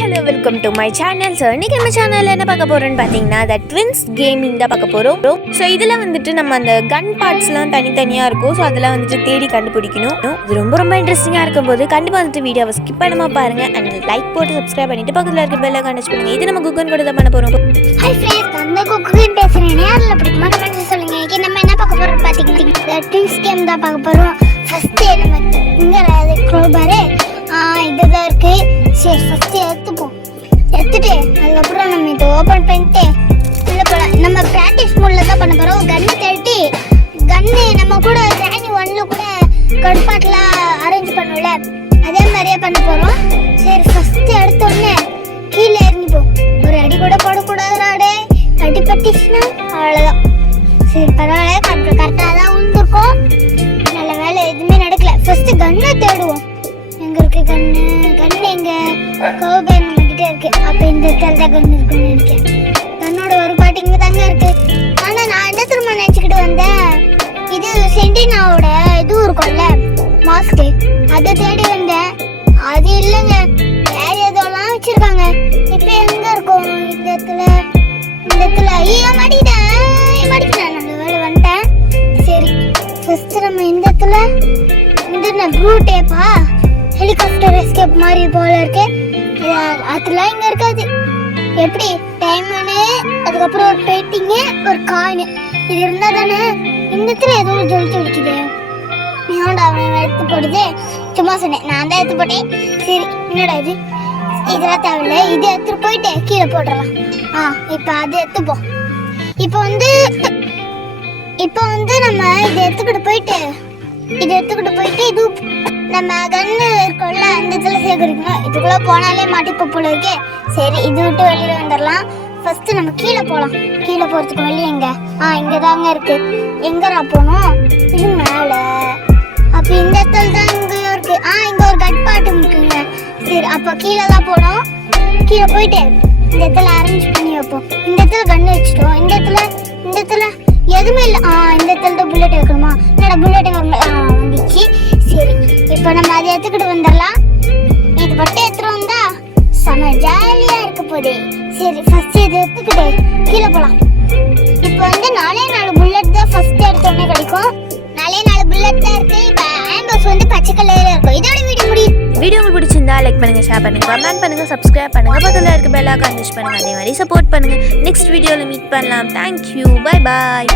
Hello welcome to my channel. So இன்றைக்கி நம்ம சேனலில் என்ன பார்க்க போகிறோன்னு பார்த்தீங்கன்னா த ட்வின்ஸ் கேமிங் தான் பார்க்க போகிறோம். ஸோ இதில் வந்துட்டு நம்ம அந்த கன் பார்ட்ஸ்லாம் தனித்தனியாக இருக்கும். ஸோ அதெல்லாம் வந்துட்டு தேடி கண்டுபிடிக்கணும். இது ரொம்ப இன்ட்ரெஸ்டிங்காக இருக்கும்போது கண்டிப்பாக வந்துட்டு வீடியோவை ஸ்கிப் பண்ணாமல் பாருங்கள். அண்ட் லைக் போட்டு சப்ஸ்கிரைப் பண்ணிட்டு பக்கத்தில் இருக்க பெல்லை கனெக்ட் பண்ணுங்கள். இது நம்ம குக்கன் கூட தான் பண்ண போகிறோம். ஹாய் ஃப்ரெண்ட்ஸ், அந்த குக்கன் பேசுகிறேன். யாரில் பிடிக்குமா கமெண்ட்ஸ் சொல்லுங்கள். இன்றைக்கி நம்ம என்ன பார்க்க போகிறோம்னு பார்த்தீங்கன்னா ட்வின்ஸ் கேம் தான் பார்க்க போகிறோம். ஃபஸ்ட்டு நம்ம இங்கே க்ரோபாரு இதுதான் இருக்குது. சரி, ஃபஸ்ட்டு எடுத்துட்டு அதுக்கப்புறம் நம்ம இதை ஓப்பன் பண்ணிட்டு உள்ள போகலாம். நம்ம ப்ராக்டிஸ் மோடில் தான் பண்ண போகிறோம். கன்று தேடி கன்று நம்ம கூட கிராணி 1ல் கூட கடுப்பாட்டெலாம் அரேஞ்ச் பண்ணுவோம்ல, அதே மாதிரியே பண்ண போகிறோம். சரி, ஃபஸ்ட்டு எடுத்தோடனே கீழே இறங்கிப்போம். ஒரு அடி கூட போடக்கூடாது. அடி பட்டுச்சுன்னா அவ்வளோதான். சரி, பரவாயில்ல, கரெக்டாக தான் விழுந்துருக்கோம். நல்ல வேலை, எதுவுமே நடக்கல. ஃபஸ்ட்டு கன்னை தேடுவோம். எங்கே இருக்குது கன்று எங்கே கோபேன் நம்மக்கிட்ட இருக்குது. அப்போ இந்த இடத்துல தான் கன்று இருக்குன்னு நினைக்கிறேன். கண்ணோட ஒரு பாட்டு இங்கே தாங்க இருக்குது. ஆனால் நான் என்ன திரும்ப நினச்சிக்கிட்டு வந்தேன், இது சென்டினாவோட இதுவும் இருக்கும்ல மாஸ்க்கு, அதை தேடி வந்தேன். அது இல்லைங்க, வேறு எதோலாம் வச்சுருக்காங்க. இப்போ எங்கே இருக்கும்? இந்த இடத்துல ஐயோ மாட்டிக்கிட்டேன். நல்ல வேலை வந்துட்டேன். சரி, ஃபஸ்ட்டு நம்ம இந்த இடத்துல இந்த ப்ளூ டேப்பா ஹெலிகாப்டர் எஸ்கேப் மாதிரி போல இருக்கு. அதெல்லாம் இங்கே இருக்காது. எப்படி டைமனு, அதுக்கப்புறம் ஒரு பெயிண்டிங்கு, ஒரு காயின், இது இருந்தால் தானே. இந்த இடத்துல ஏதோ ஒரு ஜொலிக்குது. என்னோட அவன் எடுத்து போடுது. சும்மா சொன்னேன், நான் தான் எடுத்து போட்டேன். சரி, என்னடா இது, இதெல்லாம் தேவையில்ல. இது எடுத்துட்டு போயிட்டு கீழே போட்டுடலாம். இப்போ அது எடுத்துப்போம். இப்போ வந்து நம்ம இதை எடுத்துக்கிட்டு போயிட்டு இது நம்ம கன்று இருக்கோம்ல அந்த இடத்துல சேகரிக்கணும். இதுக்குள்ளே போனாலே மாட்டிப்போ போல இருக்கே. சரி, இது விட்டு வெளியில் வந்துடலாம். ஃபஸ்ட்டு நம்ம கீழே போகலாம். கீழே போகிறதுக்கு வழி எங்கே? இங்கே தாங்க இருக்குது. எங்கேரா போகணும்? இது மேலே. அப்போ இந்த இடத்துல தான் இங்கேயும் இருக்குது. இங்கே ஒரு கட்பாட்டு இருக்குங்க. சரி, அப்போ கீழே தான் போகணும். கீழே போயிட்டு இந்த இடத்துல அரேஞ்ச் பண்ணி வைப்போம். இந்த இடத்துல கன்று வச்சுட்டோம். இந்த இடத்துல எதுவுமே இல்லை. இந்த இடத்துல தான் புல்லட் வைக்கணுமா? என்னடா புல்லட் வந்துச்சு. சரி, இப்போ நம்ம அதை எடுத்துக்கிட்டு வந்துடலாம். இது மட்டும் எடுத்துகிட்டு வந்தா செம ஜாலியாக இருக்க போகுது. சரி, ஃபஸ்ட்டு இதை எடுத்துக்கிட்டு கீழே போகலாம். இப்போ வந்து 4 புல்லட் தான் ஃபஸ்ட்டு எடுத்தோடனே கிடைக்கும். 4 புல்லட் தான் இருக்குது. இப்போ ஆம்பஸ் வந்து பச்சை கலரில் இருக்கும். இதோட வீடியோ உங்களுக்கு பிடிச்சிருந்தா லைக் பண்ணுங்கள், ஷேர் பண்ணுங்கள், கமெண்ட் பண்ணுங்கள், சப்ஸ்கிரைப் பண்ணுங்கள், பக்கத்தில் இருக்க பெல் ஐகான் ப்ரெஸ் பண்ணுங்கள். அதே மாதிரி சப்போர்ட் பண்ணுங்கள். நெக்ஸ்ட் வீடியோவில் மீட் பண்ணலாம். Thank you, bye bye.